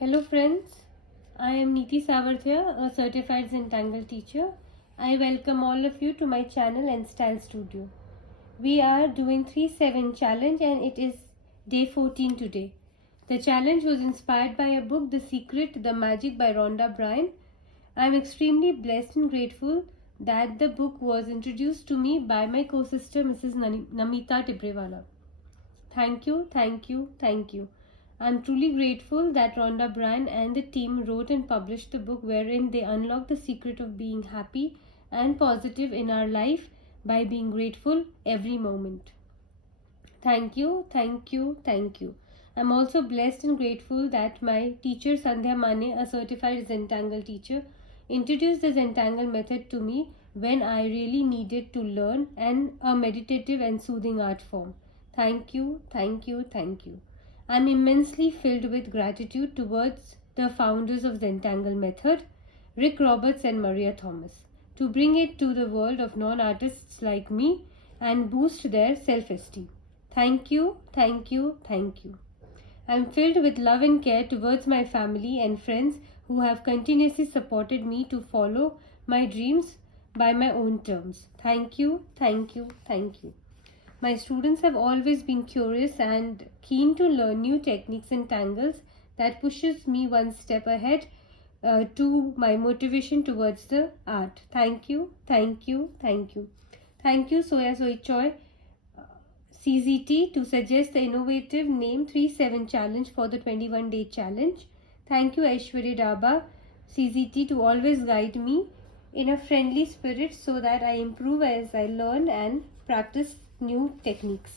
Hello friends, I am Neeti Tibrewala, a certified Zentangle teacher. I welcome all of you to my channel and Style Studio. We are doing 3-7 challenge and it is day 14 today. The challenge was inspired by a book, The Secret, The Magic by Rhonda Byrne. I am extremely blessed and grateful that the book was introduced to me by my co-sister Mrs. Namita Tibrewala. Thank you, thank you, thank you. I'm truly grateful that Rhonda Byrne and the team wrote and published the book wherein they unlock the secret of being happy and positive in our life by being grateful every moment. Thank you, thank you, thank you. I'm also blessed and grateful that my teacher Sandhya Mane, a certified Zentangle teacher, introduced the Zentangle method to me when I really needed to learn and a meditative and soothing art form. Thank you, thank you, thank you. I'm immensely filled with gratitude towards the founders of Zentangle method, Rick Roberts and Maria Thomas, to bring it to the world of non-artists like me and boost their self-esteem. Thank you, thank you, thank you. I'm filled with love and care towards my family and friends who have continuously supported me to follow my dreams by my own terms. Thank you, thank you, thank you. My students have always been curious and keen to learn new techniques and tangles that pushes me one step ahead to my motivation towards the art. Thank you, thank you, thank you. Thank you, Soya Sohee Choi, CZT, to suggest the innovative name 3-7 challenge for the 21-day challenge. Thank you, Aishwarya Daba, CZT, to always guide me in a friendly spirit so that I improve as I learn and practice new techniques.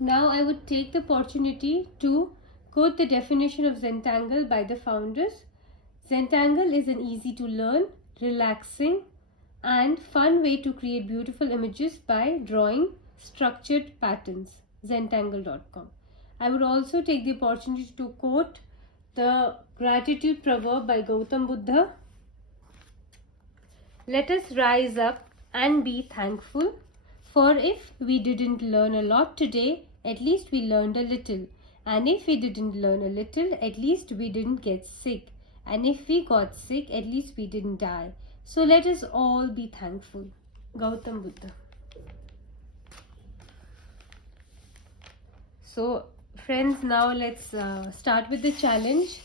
Now I would take the opportunity to quote the definition of Zentangle by the founders. Zentangle is an easy to learn, relaxing and fun way to create beautiful images by drawing structured patterns. Zentangle.com. I would also take the opportunity to quote the gratitude proverb by Gautam Buddha. Let us rise up and be thankful, for if we didn't learn a lot today, at least we learned a little, and if we didn't learn a little, at least we didn't get sick, and if we got sick, at least we didn't die. So let us all be thankful. Gautam Buddha. So friends, now let's start with the challenge,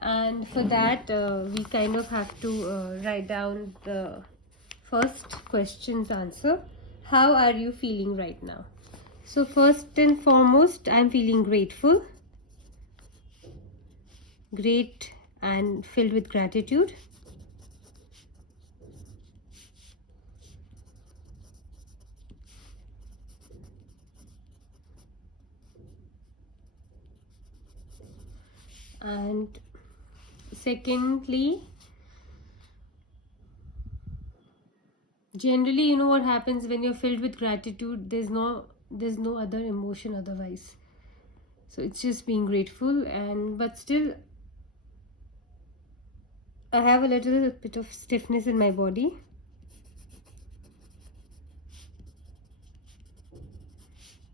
and for that we kind of have to write down the first question's answer. How are you feeling right now? So first and foremost, I'm feeling grateful, great and filled with gratitude. And secondly, generally, you know what happens when you're filled with gratitude, there's no other emotion otherwise. So it's just being grateful, and but still I have a little bit of stiffness in my body.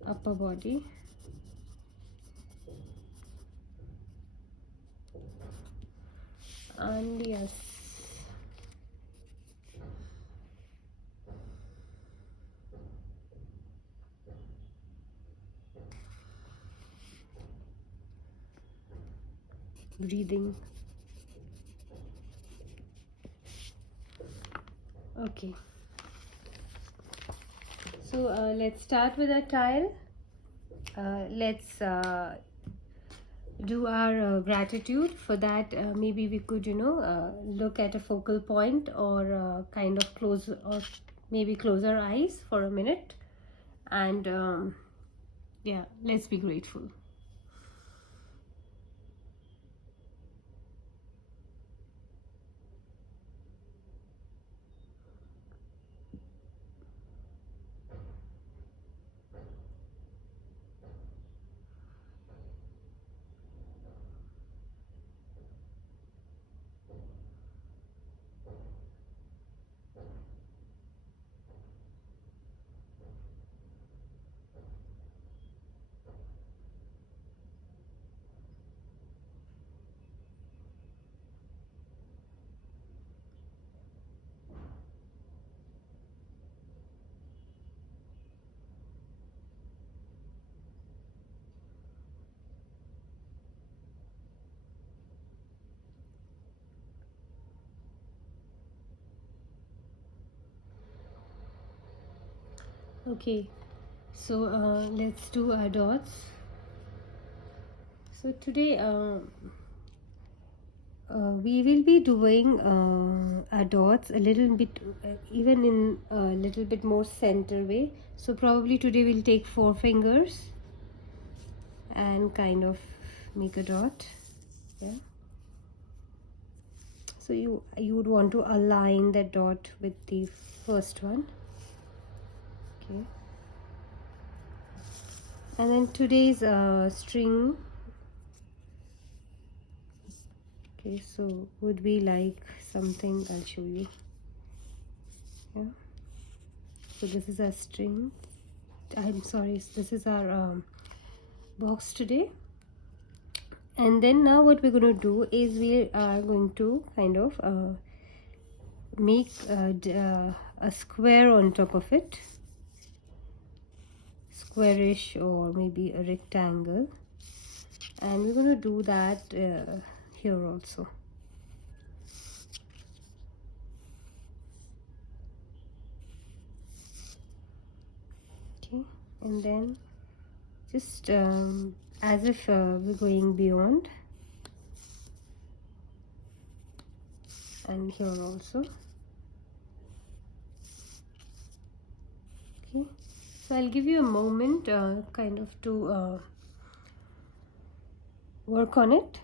Upper body. And yes, breathing. Okay, so let's start with a tile. Let's do our gratitude. For that, maybe we could, look at a focal point, or kind of close, or maybe close our eyes for a minute, and yeah, let's be grateful. Okay, so let's do our dots. So today we will be doing our dots a little bit, even in a little bit more center way. So probably today we'll take 4 fingers and kind of make a dot. Yeah. So you would want to align that dot with the first one. Okay. And then today's string. Okay, so would be like something, I'll show you. Yeah. So this is our string. I'm sorry, this is our box today. And then now what we're going to do is we are going to kind of make a square on top of it, squarish or maybe a rectangle, and we're going to do that here also. Okay, and then just as if we're going beyond, and here also. Okay, so I'll give you a moment kind of to work on it,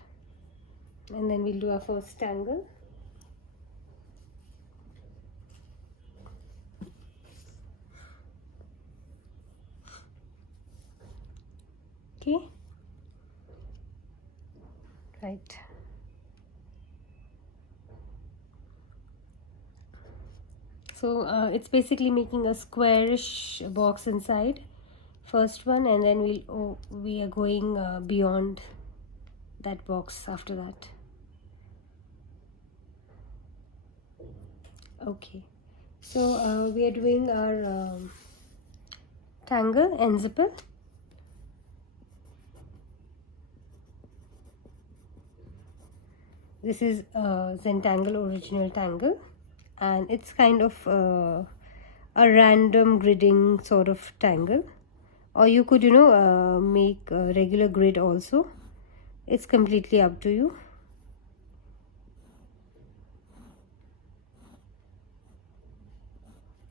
and then we'll do our first angle. Okay, right. So it's basically making a squarish box inside, first one, and then we are going beyond that box after that. Okay, so we are doing our tangle and zipper. This is Zentangle original tangle, and it's kind of a random gridding sort of tangle, or you could make a regular grid also. It's completely up to you.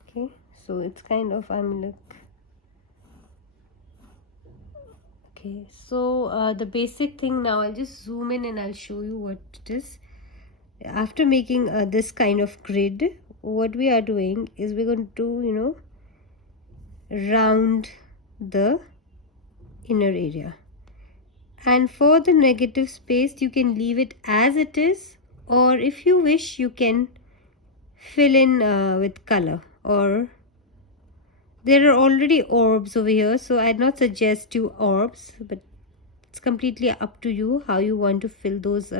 Okay, so it's kind of, okay, so the basic thing now, I'll just zoom in and I'll show you what it is. After making this kind of grid, what we are doing is we're going to round the inner area, and for the negative space you can leave it as it is, or if you wish you can fill in with color, or there are already orbs over here, so I'd not suggest you orbs, but it's completely up to you how you want to fill those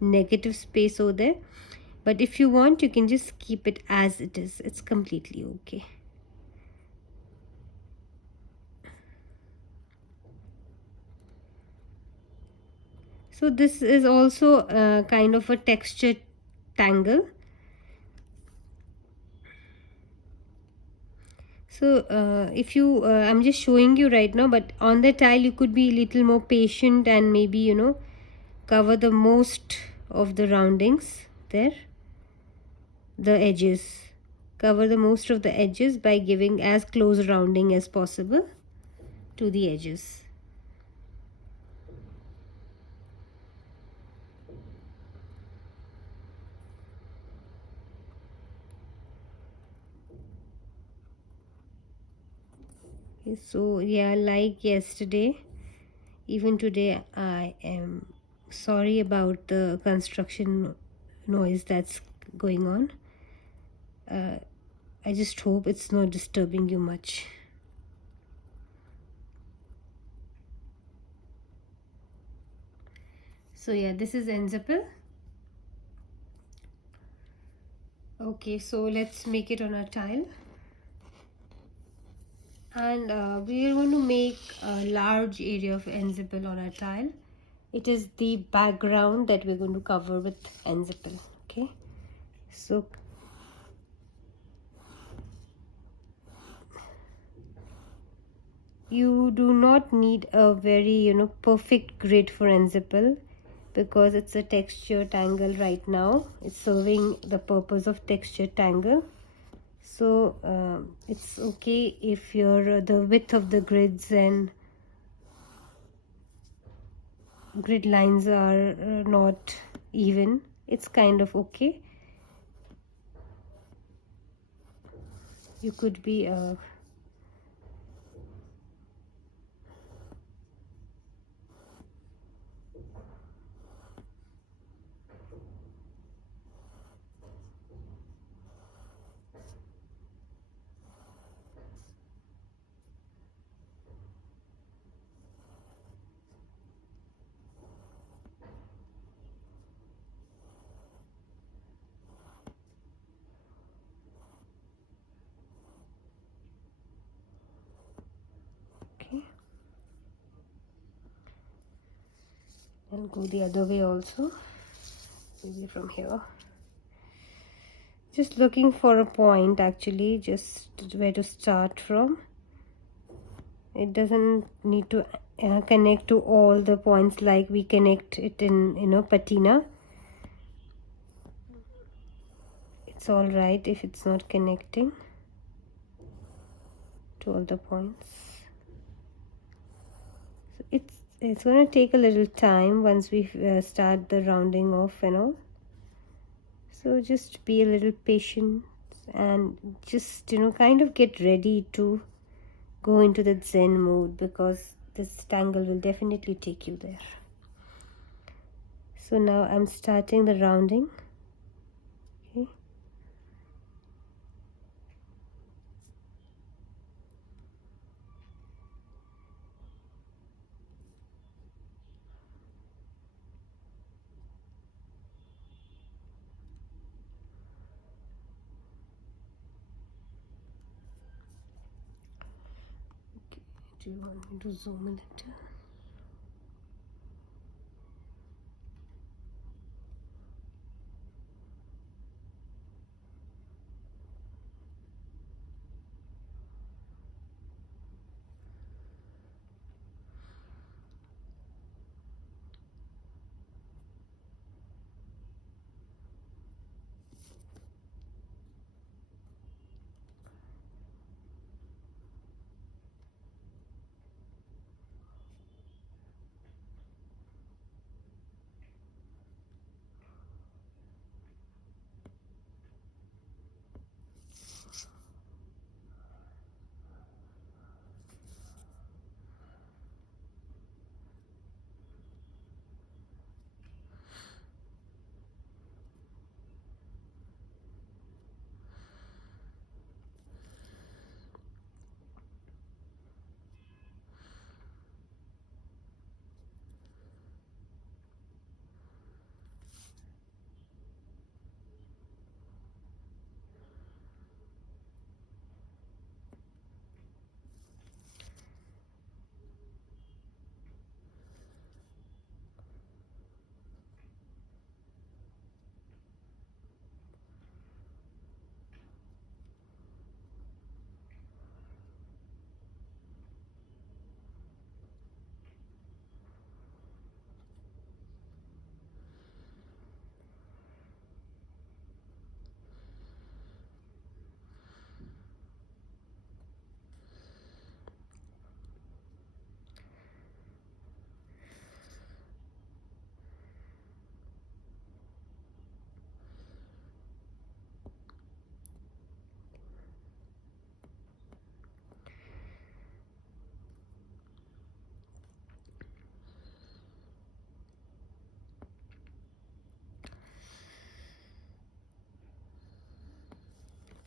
negative space over there. But if you want, you can just keep it as it is. It's completely okay. So this is also kind of a texture tangle. So if you I'm just showing you right now, but on the tile you could be a little more patient and maybe cover the most of the roundings there, the edges, cover the most of the edges by giving as close rounding as possible to the edges. Okay, so yeah, like yesterday, even today I am sorry about the construction noise that's going on. I just hope it's not disturbing you much. So yeah, this is Enzipple. Okay, so let's make it on our tile, and we are going to make a large area of Enzipple on our tile. It is the background that we're going to cover with Enzipple. Okay, so You do not need a very perfect grid for enziple, because it's a texture tangle right now. It's serving the purpose of texture tangle. So it's okay if your the width of the grids and grid lines are not even. It's kind of okay. You could be okay. And go the other way also, maybe from here. Just looking for a point, actually, just where to start from. It doesn't need to connect to all the points like we connect it in patina. It's all right if it's not connecting to all the points. So it's going to take a little time once we start the rounding off and all. So just be a little patient and just kind of get ready to go into the Zen mode, because this tangle will definitely take you there. So now I'm starting the rounding. Okay. Do you want me to zoom a little?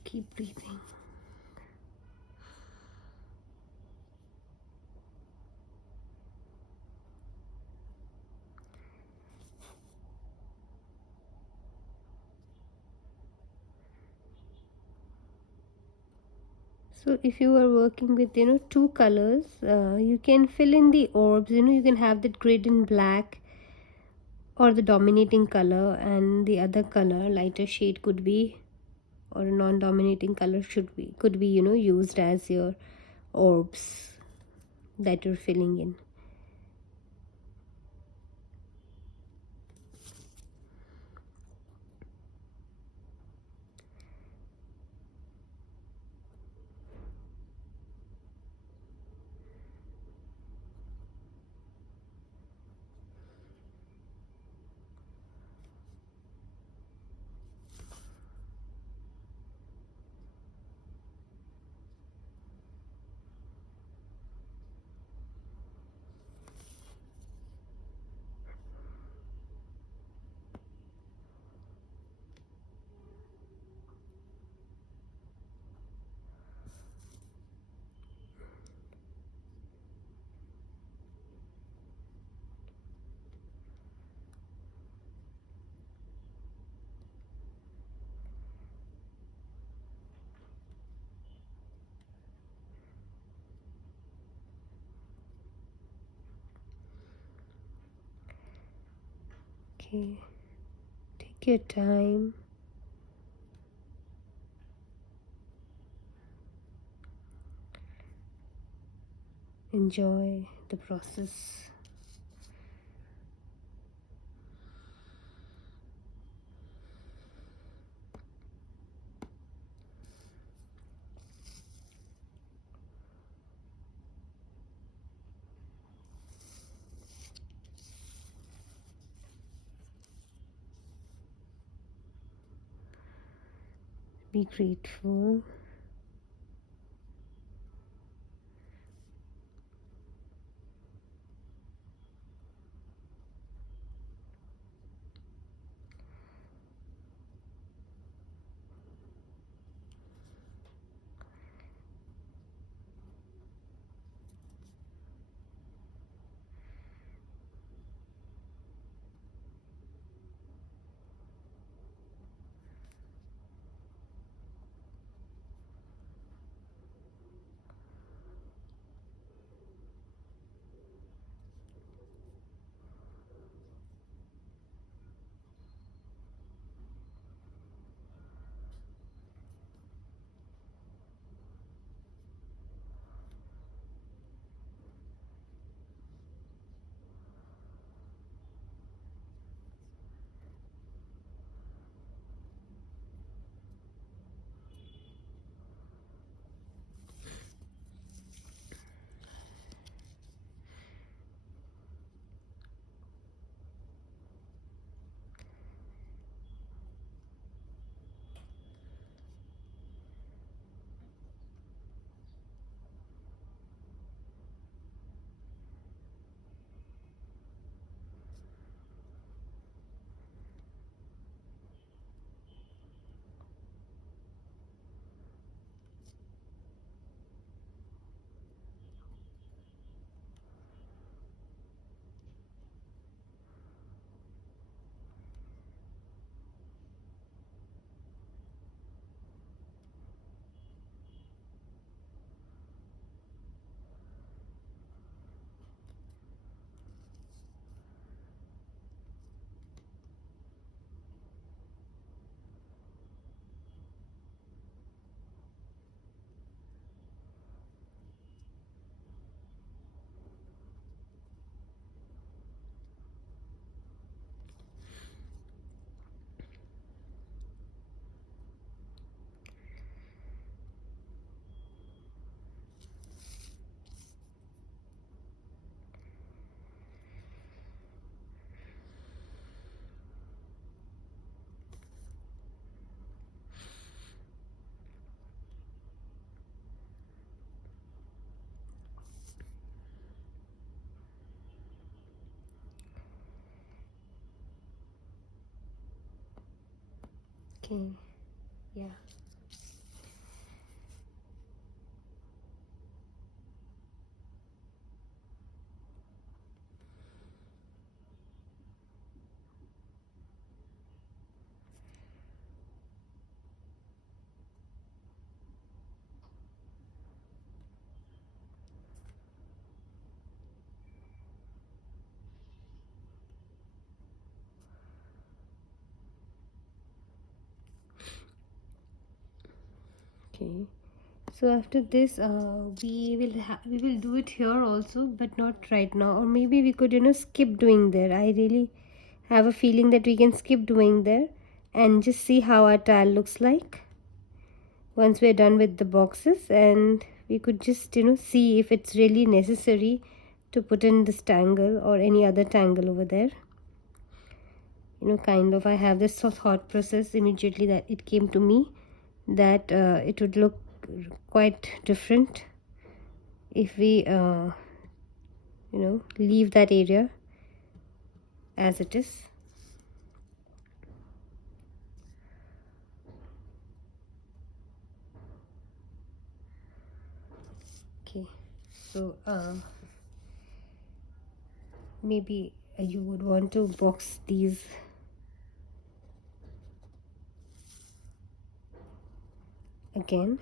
Keep breathing. So if you are working with two colors, you can fill in the orbs. You can have that grid in black or the dominating color, and the other color, lighter shade, could be, or a non-dominating color could be used as your orbs. that you're filling in. Okay, take your time. Enjoy the process. Be grateful. Okay, yeah. Okay, So after this we will do it here also, but not right now. Or maybe we could, skip doing there. I really have a feeling that we can skip doing there and just see how our tile looks like once we're done with the boxes. And we could just see if it's really necessary to put in this tangle or any other tangle over there. Kind of, I have this thought process immediately that it came to me that it would look quite different if we leave that area as it is. Okay, so maybe you would want to box these again.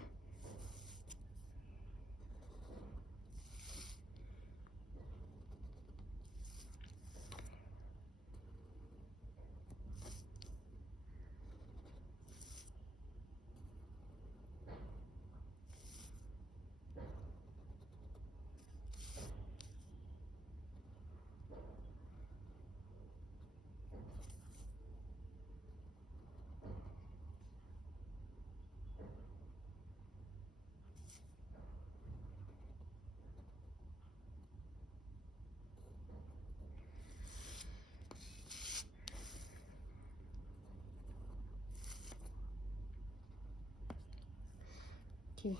Okay,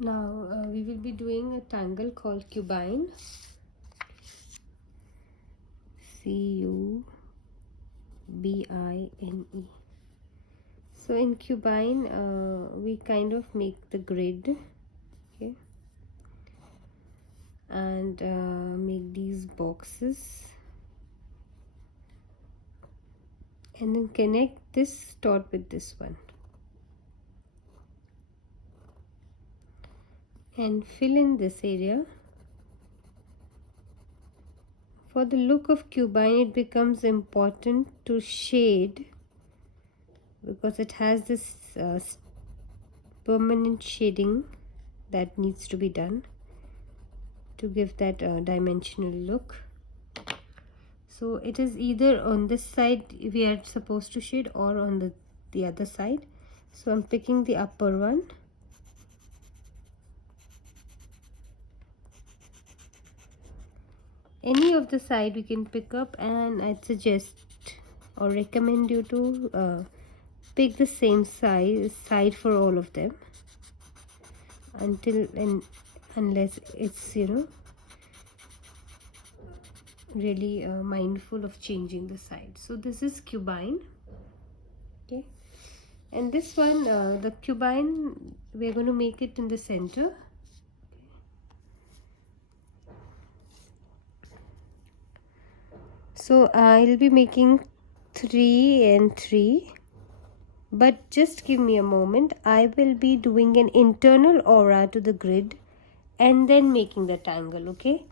now we will be doing a tangle called cubine. Cubine. So in cubine we kind of make the grid, okay, and make these boxes, and then connect this dot with this one and fill in this area. For the look of cubine, it becomes important to shade because it has this permanent shading that needs to be done to give that dimensional look. So it is either on this side we are supposed to shade or on the other side. So I'm picking the upper one. Any of the side we can pick up, and I'd suggest or recommend you to pick the same side for all of them unless it's really mindful of changing the side. So this is cubine, okay, and this one the cubine, we're going to make it in the center. So I'll be making 3 and 3, but just give me a moment. I will be doing an internal aura to the grid and then making the tangle, okay?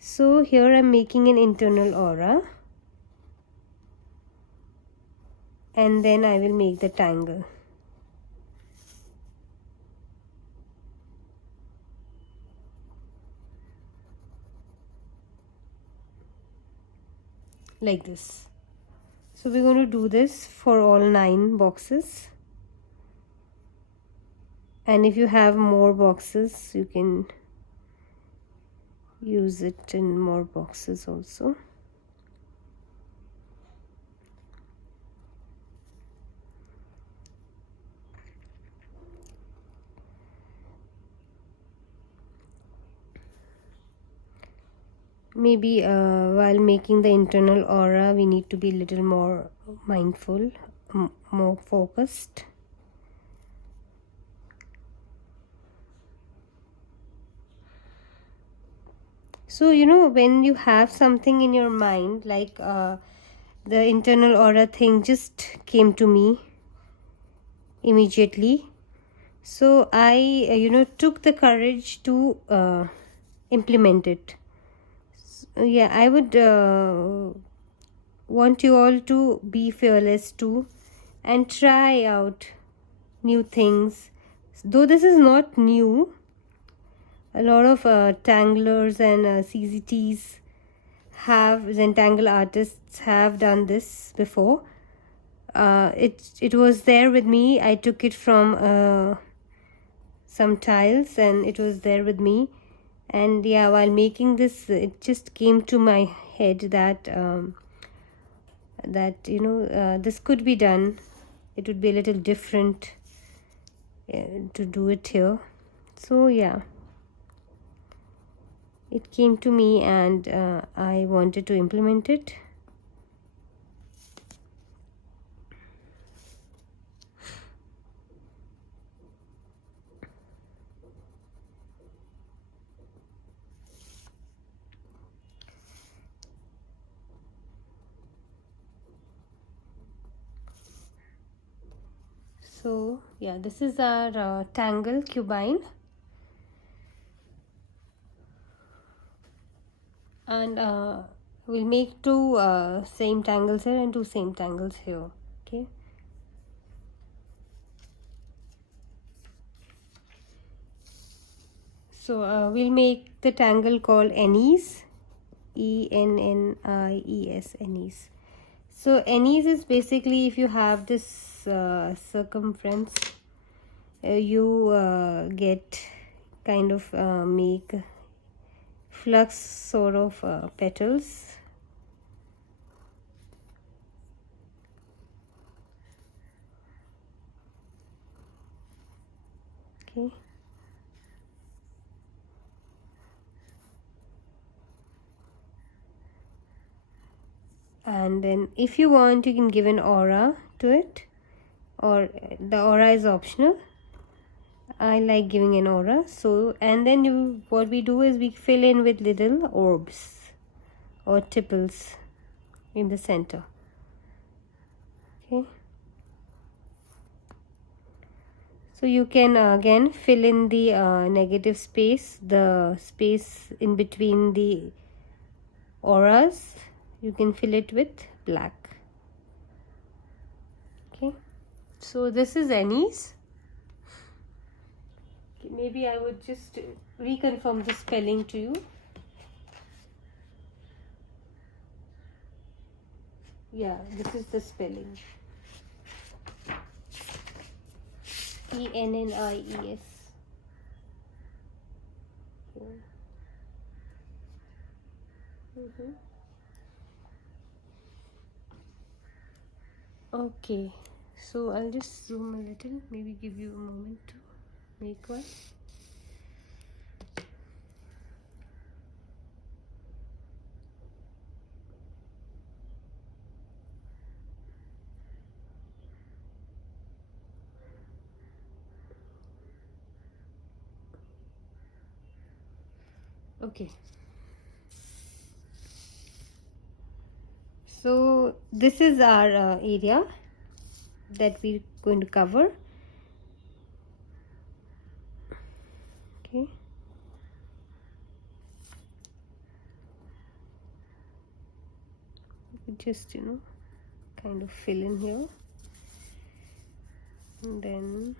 So here I'm making an internal aura and then I will make the tangle. Like this. So we're going to do this for all 9 boxes, and if you have more boxes you can use it in more boxes also. Maybe while making the internal aura we need to be a little more mindful, more focused. So when you have something in your mind, like the internal aura thing just came to me immediately, so I took the courage to implement it. So, yeah, I would want you all to be fearless too and try out new things. Though this is not new, a lot of tanglers and CZTs have, Zentangle artists have done this before. It was there with me. I took it from some tiles and it was there with me. And yeah, while making this, it just came to my head that this could be done. It would be a little different to do it here. So yeah, it came to me and I wanted to implement it. So yeah, this is our tangle cubine, and we'll make two same tangles here and two same tangles here. Okay. So we'll make the tangle called Ennies, Ennies, Ennies. So Ennies is basically, if you have this circumference, you get kind of make flux sort of petals. Okay. And then if you want, you can give an aura to it, or the aura is optional. I like giving an aura. So, and then what we do is we fill in with little orbs or tipples in the center. Okay. So you can again fill in the negative space, the space in between the auras. You can fill it with black. Okay. So this is Ennies. Maybe I would just reconfirm the spelling to you. Yeah, this is the spelling. Ennies. Okay. Okay, so I'll just zoom a little, maybe give you a moment to make one. Okay. So this is our area that we're going to cover. Okay. Just kind of fill in here, and then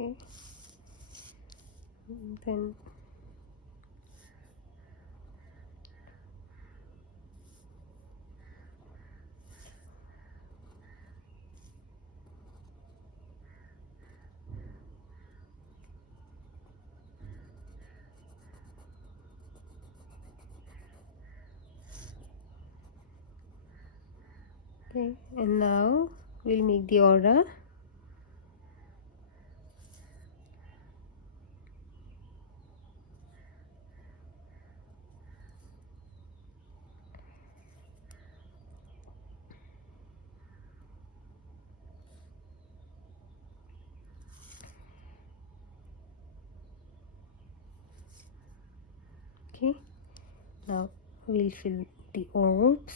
okay, and then okay, and now we'll make the aura. Okay, now we'll fill the orbs.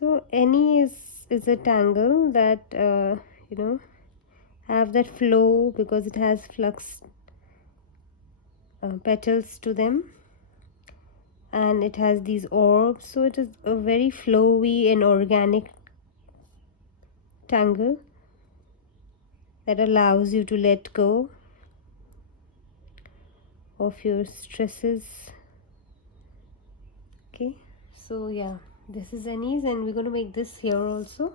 So any is a tangle that have that flow, because it has flux petals to them, and it has these orbs, so it is a very flowy and organic tangle that allows you to let go of your stresses. Okay, so yeah, this is anise, and we're going to make this here also.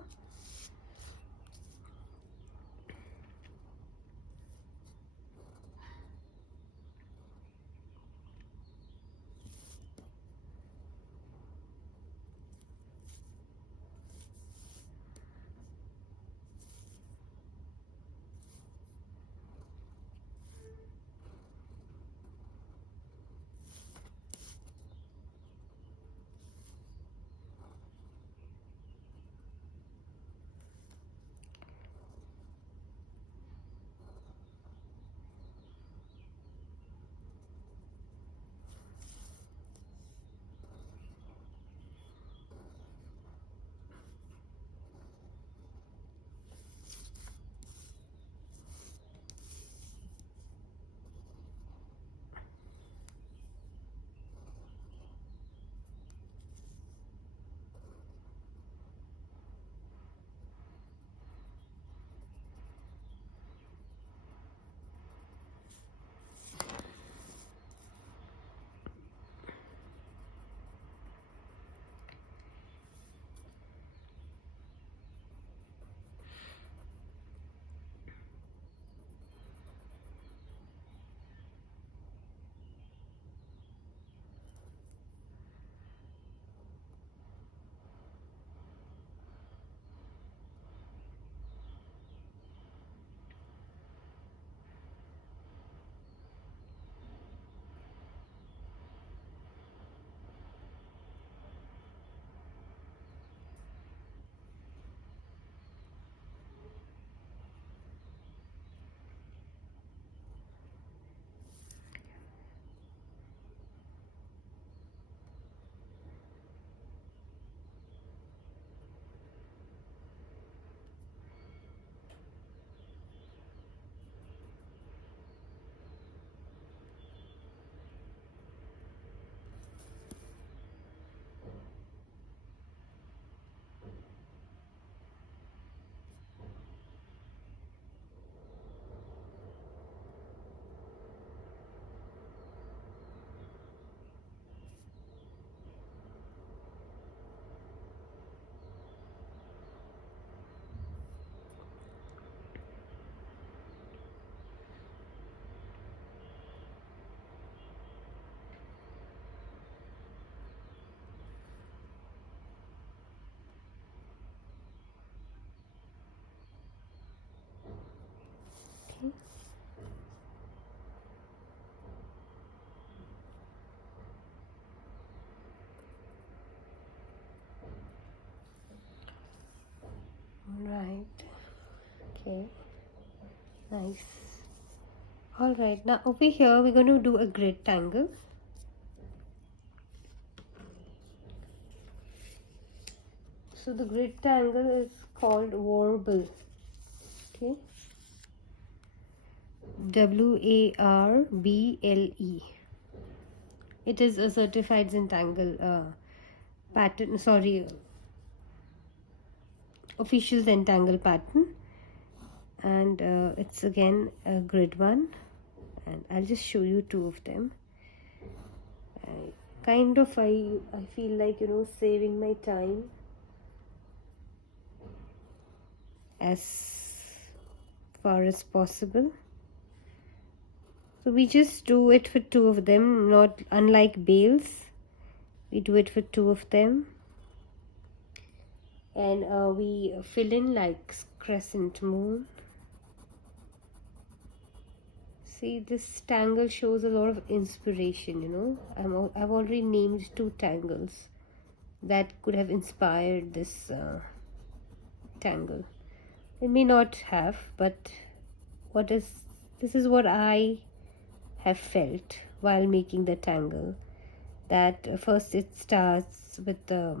Okay. Right. Okay. Nice. All right. Now over here we're going to do a grid tangle. So the grid tangle is called warble. Okay. WARBLE. It is a certified Zentangle pattern. Sorry, official Zentangle pattern, and it's again a grid one. And I'll just show you two of them. I feel like saving my time as far as possible. So we just do it for 2 of them, not unlike bales. We do it for 2 of them. And we fill in like crescent moon. See, this tangle shows a lot of inspiration, you know. I've already named 2 tangles that could have inspired this tangle. It may not have, but this is what I have felt while making the tangle. That first it starts with the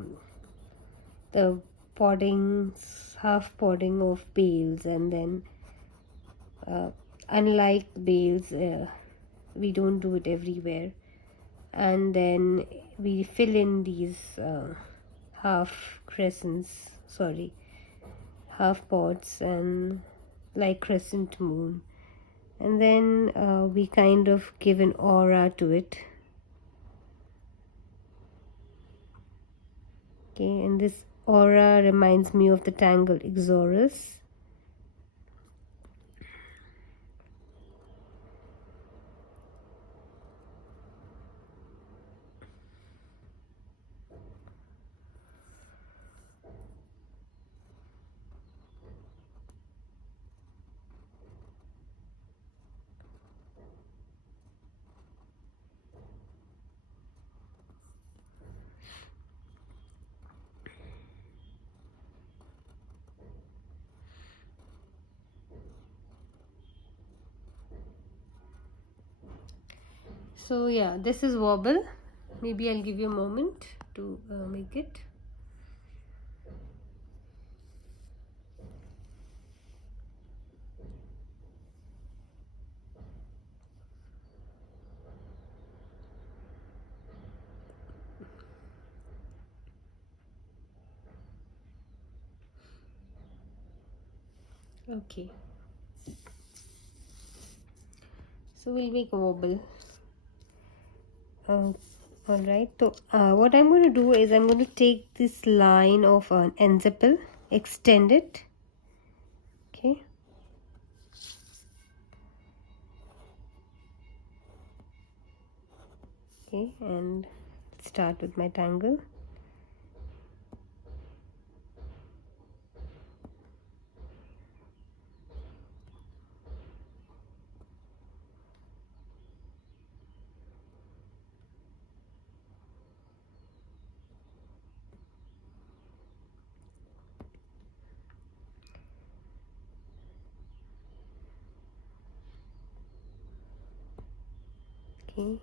half podding of bales, and then unlike bales, we don't do it everywhere, and then we fill in these half pods, and like crescent moon, and then we kind of give an aura to it. Okay, and this aura reminds me of the tangle Exorus. So yeah, this is wobble. Maybe I'll give you a moment to make it. Okay, so we'll make a wobble. Alright, so what I'm going to do is I'm going to take this line of an enzeple, extend it. Okay. Okay, and start with my tangle. Okay.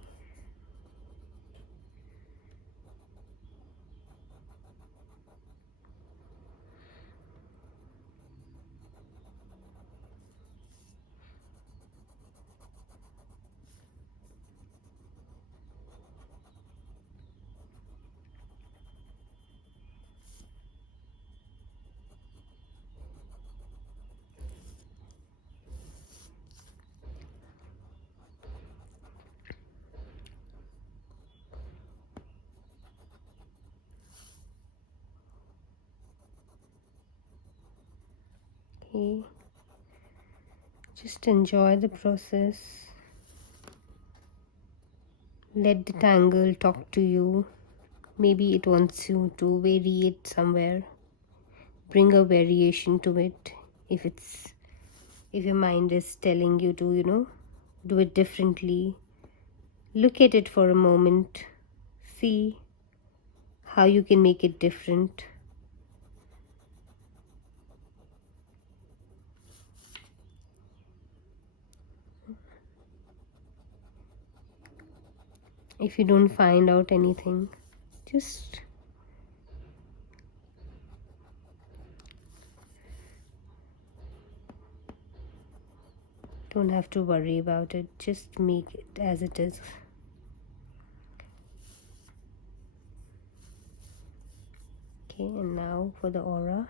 Okay, just enjoy the process. Let the tangle talk to you. Maybe it wants you to vary it somewhere. Bring a variation to it. If your mind is telling you to, you know, do it differently, look at it for a moment. See how you can make it different. If you don't find out anything, just don't have to worry about it. Just make it as it is. Okay, and now for the aura.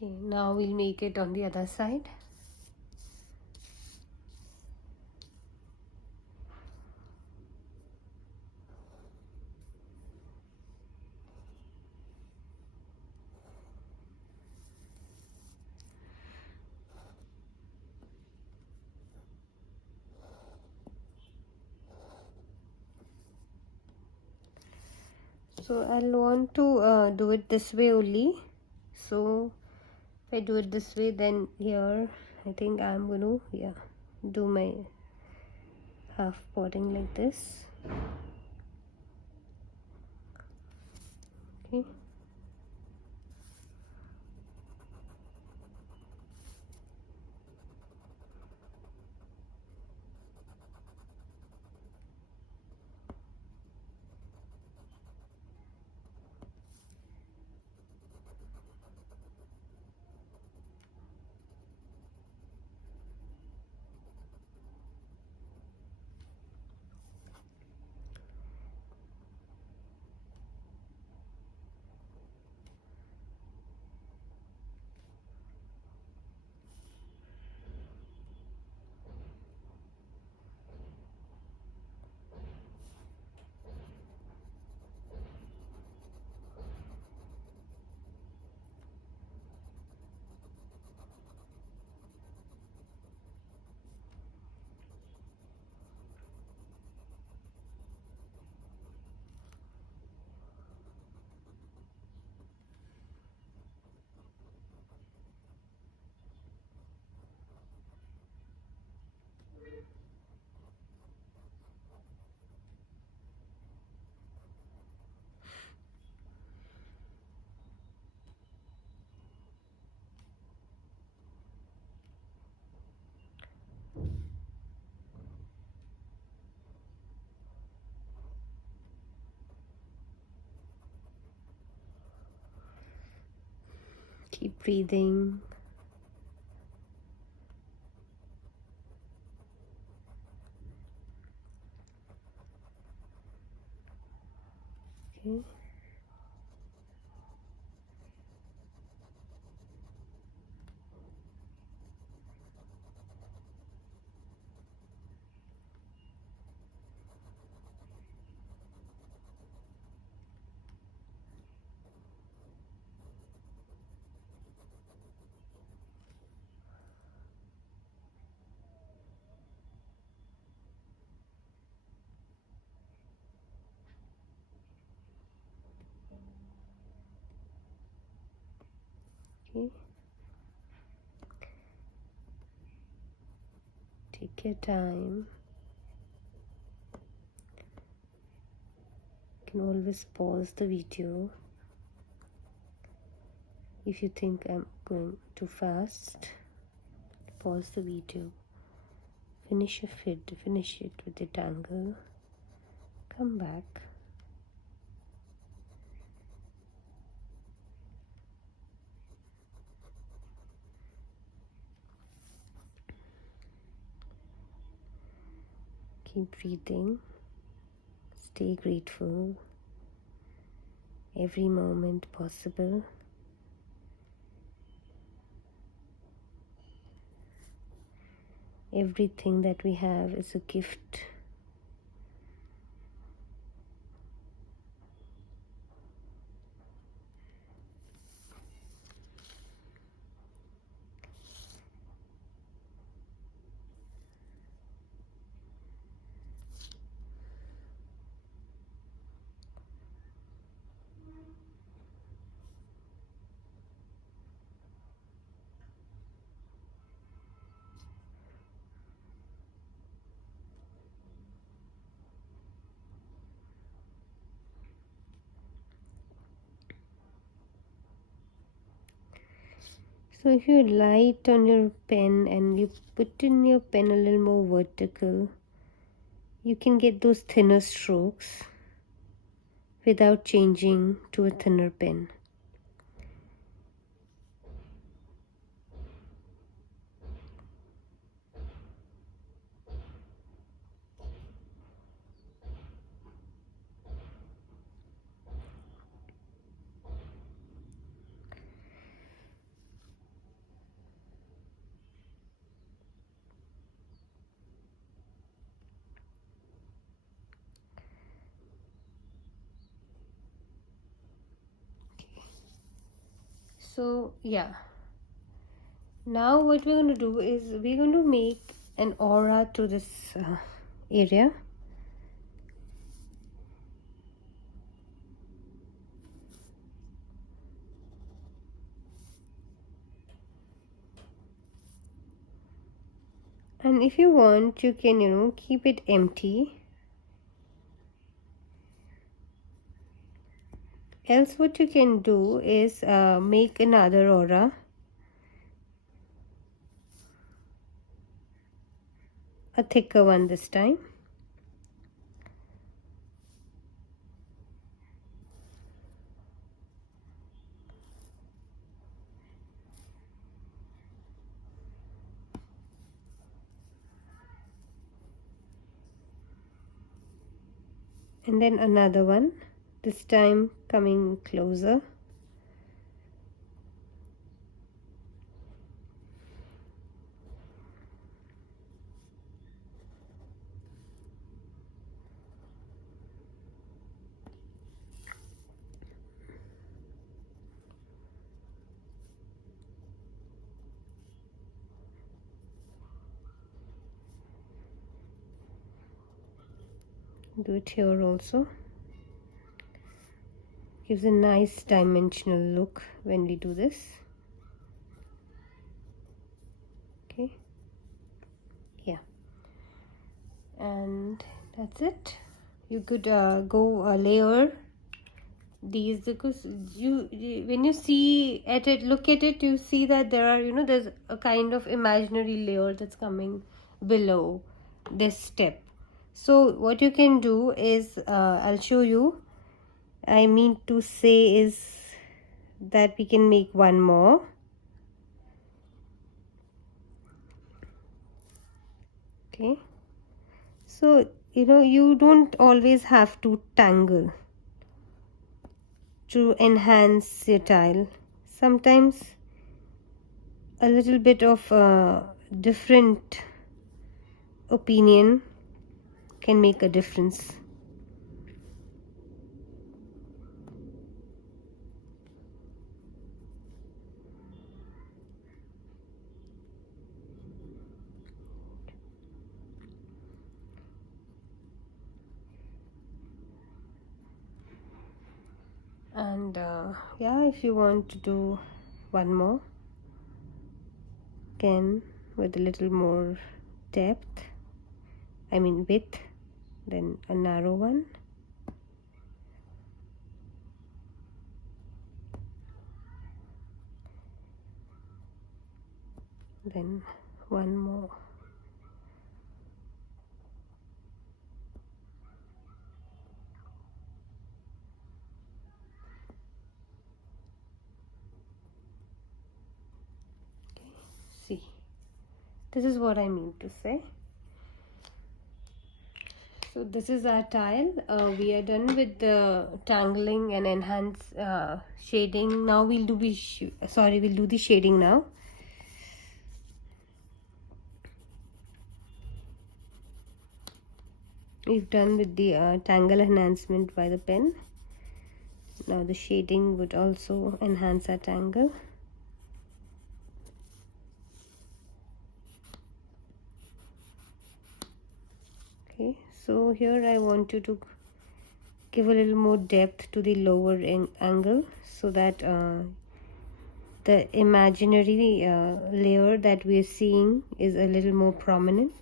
Okay, now we'll make it on the other side. So I'll want to do it this way only. So if I do it this way, then here I think I'm going to do my half potting like this. Okay. Keep breathing. Okay. Okay. Take your time. You can always pause the video if you think I'm going too fast. Pause the video. Finish it with the tangle. Come back. Keep breathing. Stay grateful. Every moment possible. Everything that we have is a gift. So if you light on your pen and you put in your pen a little more vertical, you can get those thinner strokes without changing to a thinner pen. So yeah, now what we're going to do is we're going to make an aura to this area. And if you want, you can keep it empty. Else what you can do is make another aura. A thicker one this time. And then another one, this time coming closer. Do it here also. Gives a nice dimensional look when we do this. Okay, yeah, and that's it. You could go layer these, because when you see at it, look at it, you see that there are there's a kind of imaginary layer that's coming below this step. So what you can do is I'll show you. I mean to say is that we can make one more. Okay, so you don't always have to tangle to enhance your tile. Sometimes a little bit of different opinion can make a difference. And yeah, if you want to do one more, again with a little more depth, I mean width, then a narrow one. Then one more. Okay, see, this is what I mean to say. So this is our tile. We are done with the tangling and enhance shading. Now we'll do the shading now. We've done with the tangle enhancement by the pen. Now the shading would also enhance our tangle. Okay, so here I want you to give a little more depth to the lower angle, so that the imaginary layer that we're seeing is a little more prominent.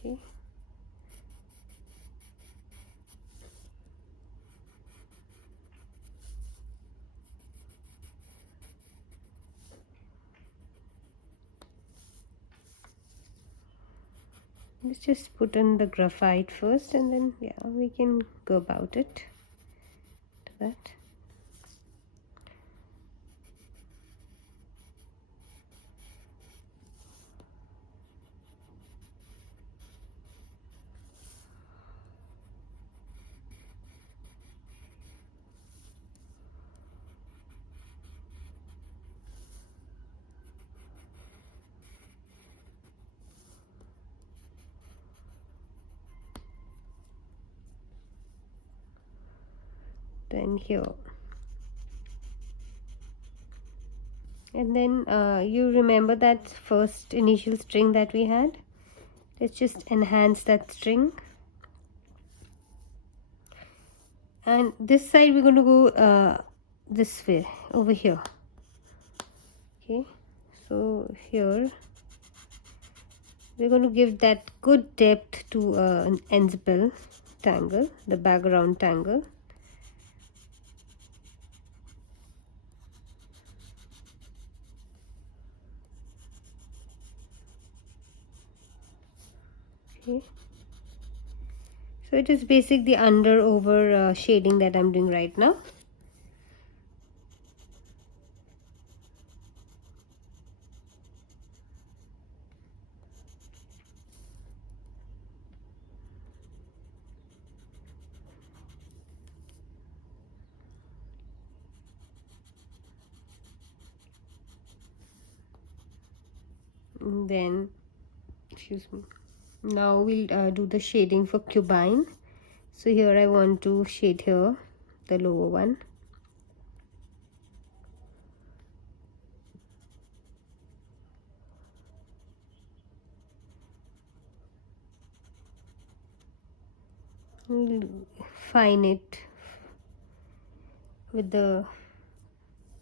Okay. Let's just put in the graphite first, and then yeah, we can go about it to that. then here, and then you remember that first initial string that we had. Let's just enhance that string, and this side we're going to go this way, over here. Okay, so here we're going to give that good depth to an ensiple tangle, the background tangle. Okay, so it is basic the under over shading that I'm doing right now. And then, excuse me, now we'll do the shading for cubine. So here I want to shade here the lower one. We'll fine it with the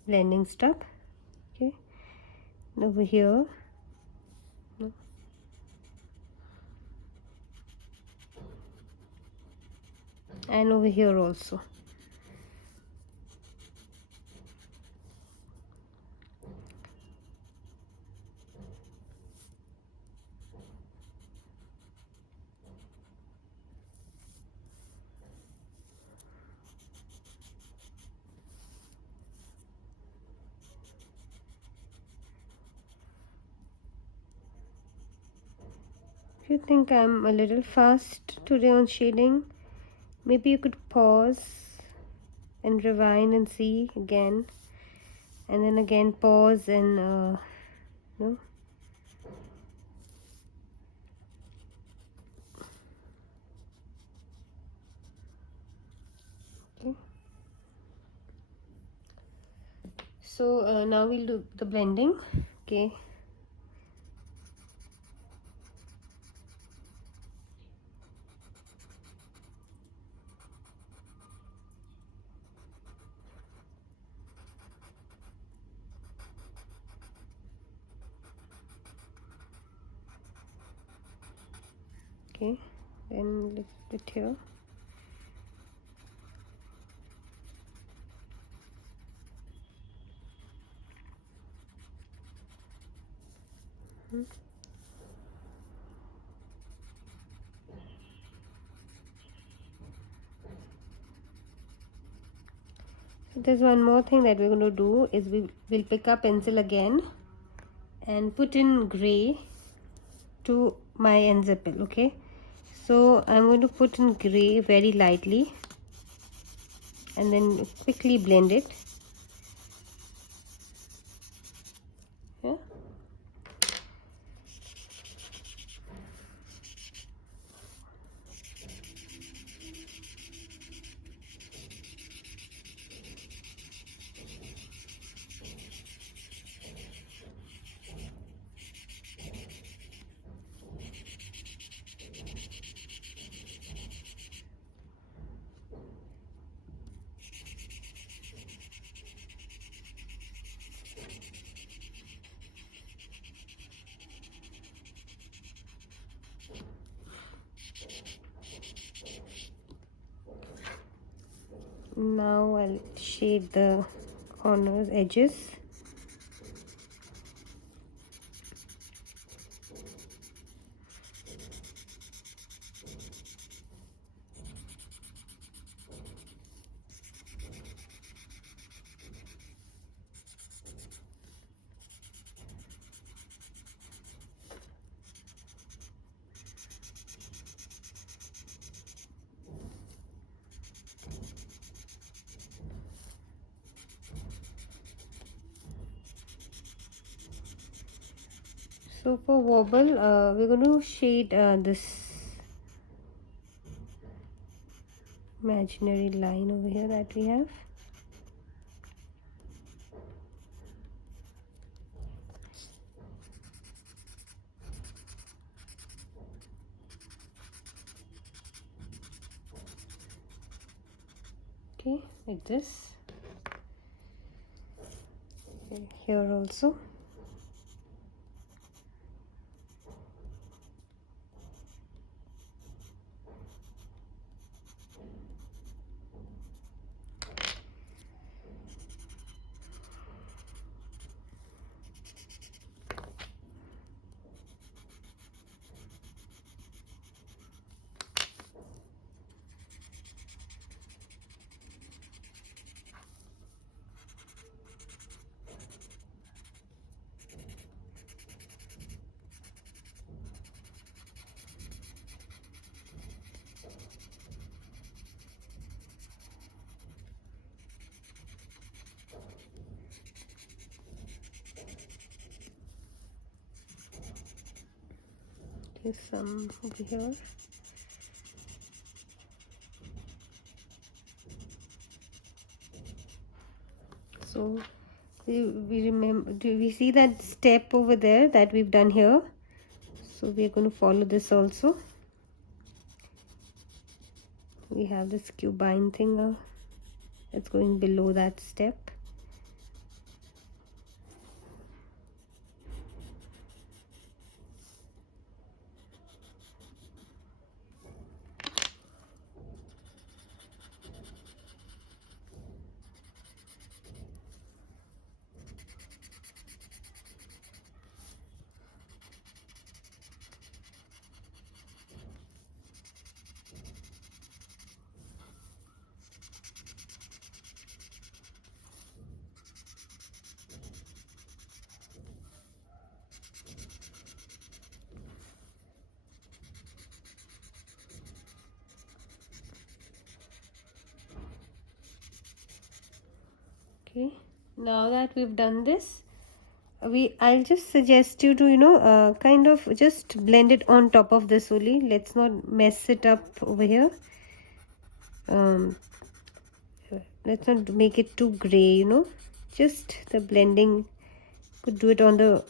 blending stuff. Okay, and over here, and over here also. If you think I'm a little fast today on shading, maybe you could pause and rewind and see again, and then again pause and no. Okay, so now we'll do the blending. Okay, okay, then lift it here. There's one more thing that we're going to do is we will pick up pencil again and put in gray to my ensiple. Okay, so I'm going to put in gray very lightly and then quickly blend it. Yeah. Now I'll shade the corners, edges. So for wobble, we're going to shade this imaginary line over here that we have. Okay, like this. And here also. Here's some over here. So we remember, do we see that step over there that we've done here? So we're going to follow this also. We have this cubine thing that's going below that step. Okay, now that we've done this, I'll just suggest you to kind of just blend it on top of this only. Let's not mess it up over here. Let's not make it too gray, just the blending. Could do it on the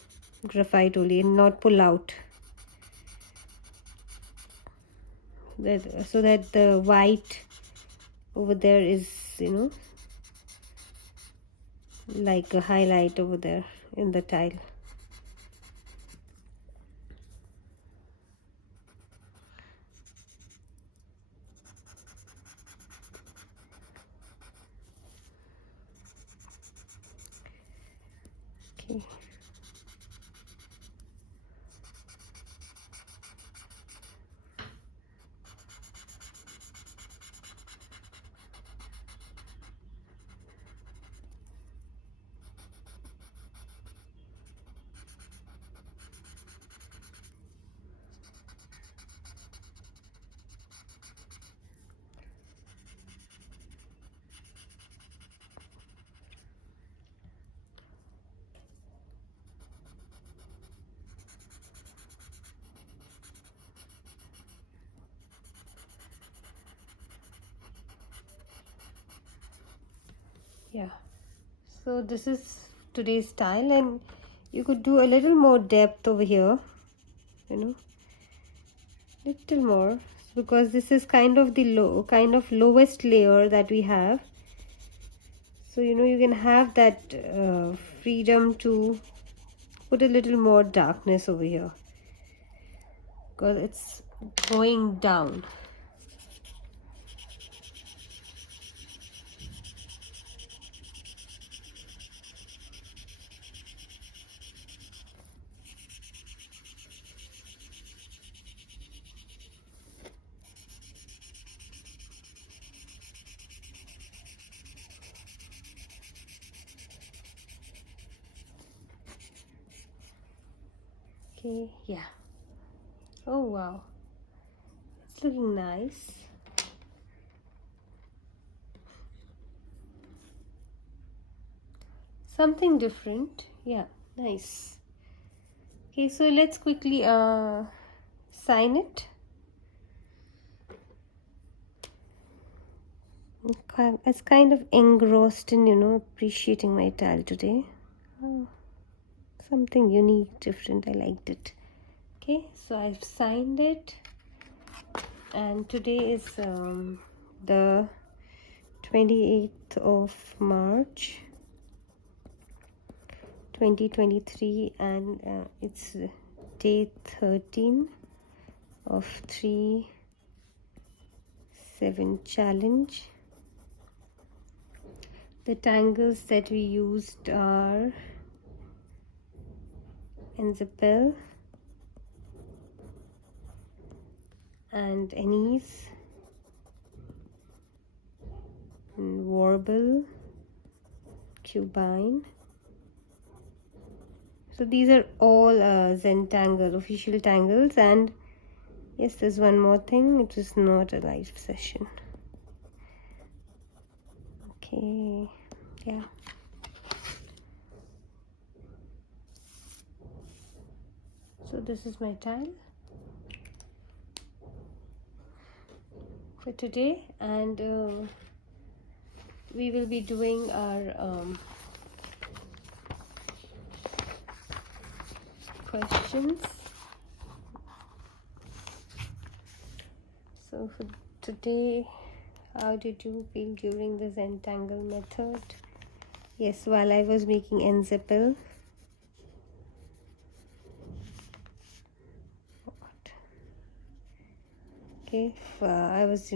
graphite only and not pull out, so that the white over there is like a highlight over there in the tile. Okay. Yeah, so this is today's style, and you could do a little more depth over here, little more, because this is kind of the lowest layer that we have. So you can have that freedom to put a little more darkness over here, because it's going down. Okay, yeah. Oh wow, it's looking nice. Something different. Yeah, nice. Okay, so let's quickly sign it. I was kind of engrossed in, appreciating my tile today. Oh, something unique, different. I liked it. Okay, so I've signed it, and today is the 28th of March 2023, and it's day 13 of 3-7 challenge. The tangles that we used are instilled and anise and warble, cubine. So these are all Zentangle official tangles, and yes, there's one more thing. It is not a live session. Okay, yeah. So this is my tile for today, and we will be doing our questions. So for today, how did you feel during the Zentangle method? Yes, while I was making enzippel. Okay, I was,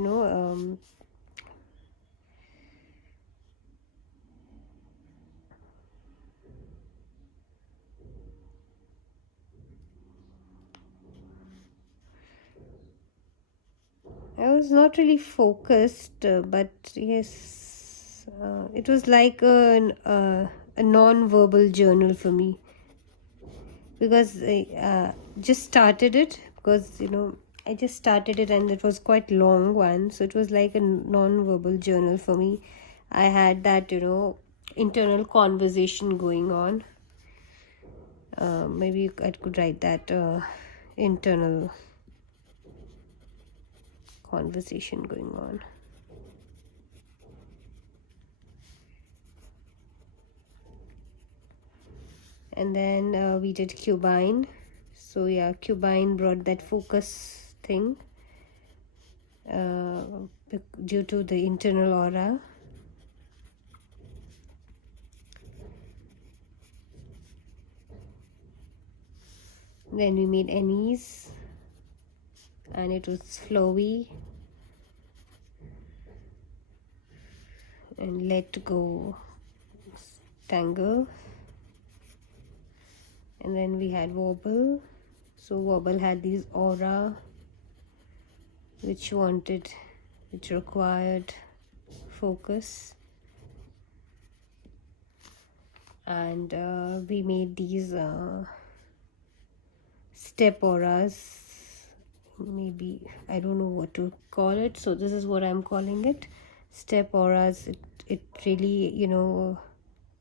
I was not really focused, but yes, it was like a non-verbal journal for me, because I just started it, because I just started it and it was quite long one, so it was like a non-verbal journal for me. I had that internal conversation going on. Maybe I could write that internal conversation going on. And then we did cubine. So yeah, cubine brought that focus thing due to the internal aura. Then we made anise, and it was flowy and let go tangle. And then we had wobble. So wobble had these aura which required focus, and we made these step auras. Maybe I don't know what to call it, so this is what I'm calling it, step auras. It really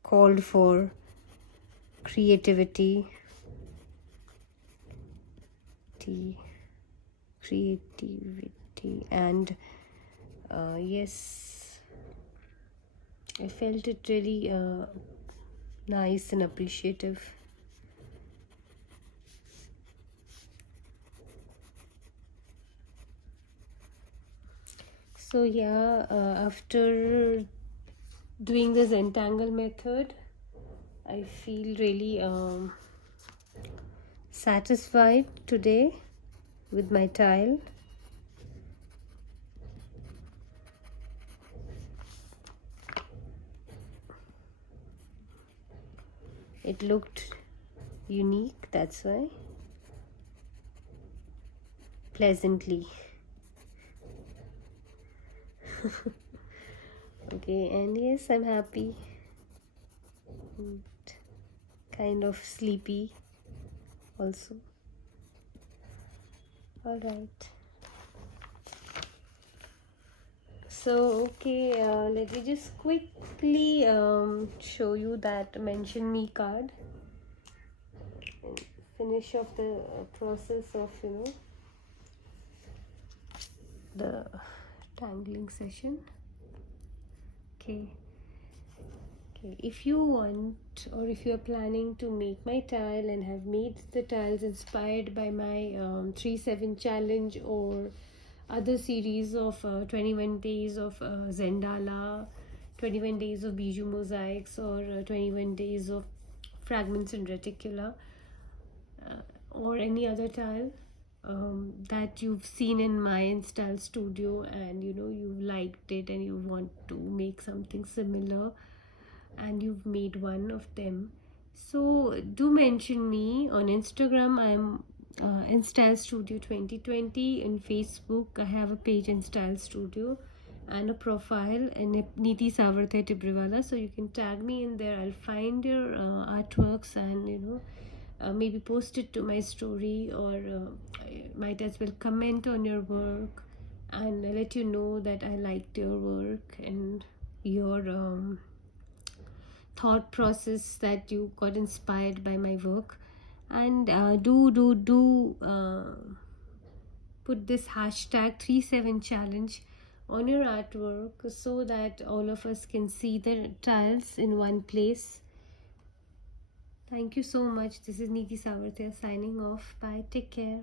called for creativity and yes, I felt it really nice and appreciative. So yeah, after doing the Zentangle method, I feel really satisfied today with my tile. It looked unique, that's why. Pleasantly. Okay, and yes, I'm happy. And kind of sleepy also. Alright. So, okay, let me just quickly show you that mention me card and finish off the process of, the tangling session. Okay. Okay, if you want or if you're planning to make my tile and have made the tiles inspired by my 3-7 challenge or other series of 21 days of Zendala, 21 days of bijou mosaics, or 21 days of fragments in reticula, or any other tile that you've seen in my install studio, and you know you liked it and you want to make something similar and you've made one of them, so do mention me on Instagram. I'm InStyle Studio 2020. In Facebook I have a page, InStyle Studio, and a profile, and Neeti Tibrewala, so you can tag me in there. I'll find your artworks and maybe post it to my story, or I might as well comment on your work and let you know that I liked your work and your thought process, that you got inspired by my work. And do put this hashtag 37 challenge on your artwork so that all of us can see the tiles in one place. Thank you so much. This is Neeti Savarthya signing off. Bye. Take care.